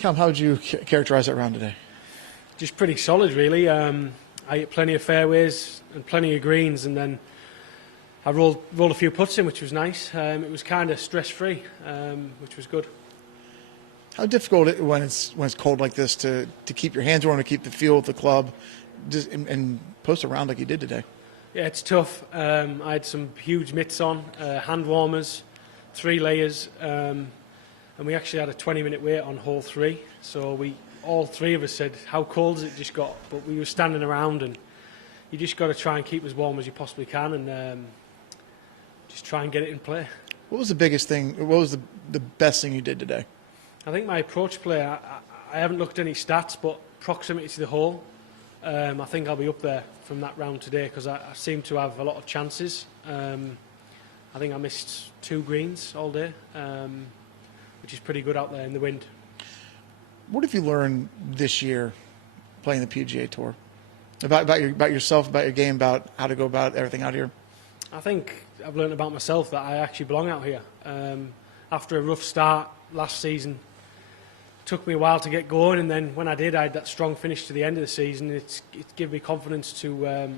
Callum, how would you characterize that round today? Just pretty solid, really. I hit plenty of fairways and plenty of greens, and then I rolled a few putts in, which was nice. It was kind of stress-free, which was good. How difficult it when it's cold like this to keep your hands warm, to keep the feel of the club, and post a round like you did today? Yeah, it's tough. I had some huge mitts on, hand warmers, 3 layers, and we actually had a 20-minute wait on hole 3. So all 3 of us said, how cold has it just got? But we were standing around, and you just got to try and keep as warm as you possibly can, and just try and get it in play. What was the biggest thing? What was the best thing you did today? I think my approach play, I haven't looked at any stats, but proximity to the hole, I think I'll be up there from that round today, because I seem to have a lot of chances. I think I missed 2 greens all day, which is pretty good out there in the wind. What have you learned this year playing the PGA Tour? About yourself, about your game, about how to go about everything out here? I think I've learned about myself that I actually belong out here. After a rough start last season, it took me a while to get going, and then when I did, I had that strong finish to the end of the season. It gave me confidence to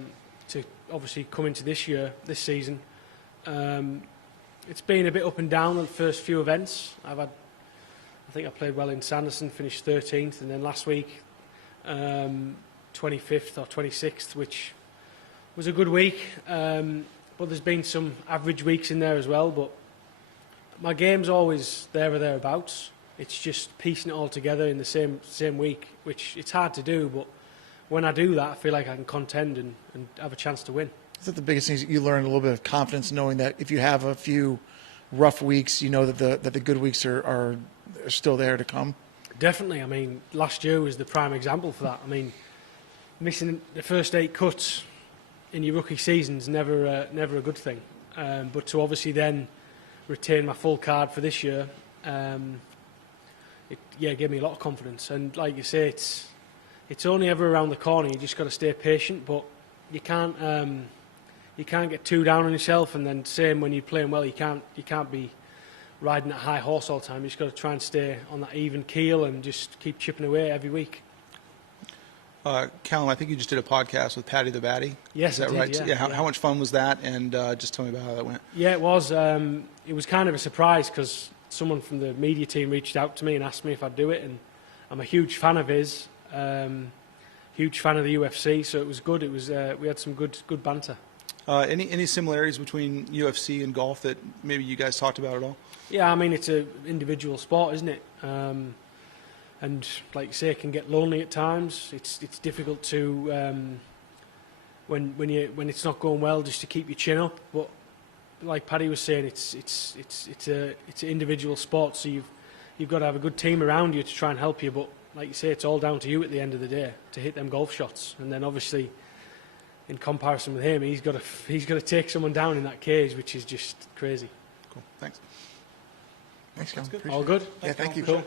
obviously come into this season. It's been a bit up and down on the first few events. I think I played well in Sanderson, finished 13th, and then last week 25th or 26th, which was a good week. But there's been some average weeks in there as well. But my game's always there or thereabouts. It's just piecing it all together in the same week, which it's hard to do. But when I do that, I feel like I can contend and have a chance to win. Is that the biggest thing? You learn a little bit of confidence, knowing that if you have a few rough weeks, you know that the good weeks are still there to come? Definitely. I mean, last year was the prime example for that. I mean, missing the first 8 cuts in your rookie season is never a good thing. But to obviously then retain my full card for this year, it gave me a lot of confidence. And like you say, it's only ever around the corner. You just got to stay patient, but you can't get too down on yourself. And then same when you're playing well, you can't be riding that high horse all the time. You just got to try and stay on that even keel and just keep chipping away every week. Callum, I think you just did a podcast with Paddy the Batty. Yes, is that I did, right? Yeah. How much fun was that? And just tell me about how that went. Yeah, it was. It was kind of a surprise because someone from the media team reached out to me and asked me if I'd do it, and I'm a huge fan of his, huge fan of the UFC, so it was good. It was we had some good banter. Any similarities between UFC and golf that maybe you guys talked about at all? Yeah, I mean, it's an individual sport, isn't it? And like you say, it can get lonely at times. It's difficult to when it's not going well, just to keep your chin up. But like Paddy was saying, it's an individual sport, so you've got to have a good team around you to try and help you. But like you say, it's all down to you at the end of the day to hit them golf shots. And then obviously, in comparison with him, he's got to take someone down in that cage, which is just crazy. Cool. Thanks. Thanks, Callum. All good. Yeah, thank you. Cool.